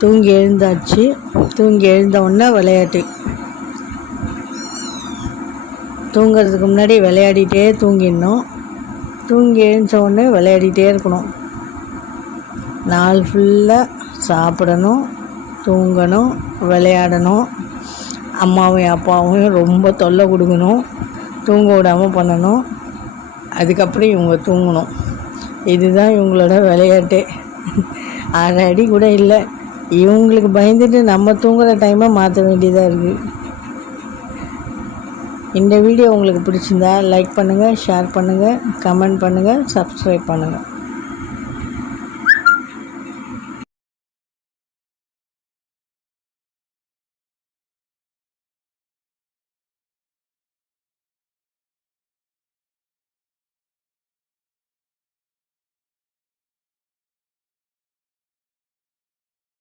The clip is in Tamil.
தூங்கி எழுந்தாச்சு. தூங்கி எழுந்த உடனே விளையாட்டு. தூங்கிறதுக்கு முன்னாடி விளையாடிட்டே தூங்கிடணும். தூங்கி எழுந்த உடனே விளையாடிட்டே இருக்கணும். நாள் ஃபுல்லாக சாப்பிடணும், தூங்கணும், விளையாடணும். அம்மாவையும் அப்பாவையும் ரொம்ப தொல்லை கொடுக்கணும், தூங்க விடாமல் பண்ணணும். அதுக்கப்புறம் இவங்க தூங்கணும். இதுதான் இவங்களோட விளையாட்டே. 6 அடி கூட இல்லை. இவங்களுக்கு பயந்துட்டு நம்ம தூங்குகிற டைமை மாற்ற வேண்டியதாக இருக்குது. இந்த வீடியோ உங்களுக்கு பிடிச்சிருந்தா லைக் பண்ணுங்கள், ஷேர் பண்ணுங்கள், கமெண்ட் பண்ணுங்கள், சப்ஸ்கிரைப் பண்ணுங்கள்.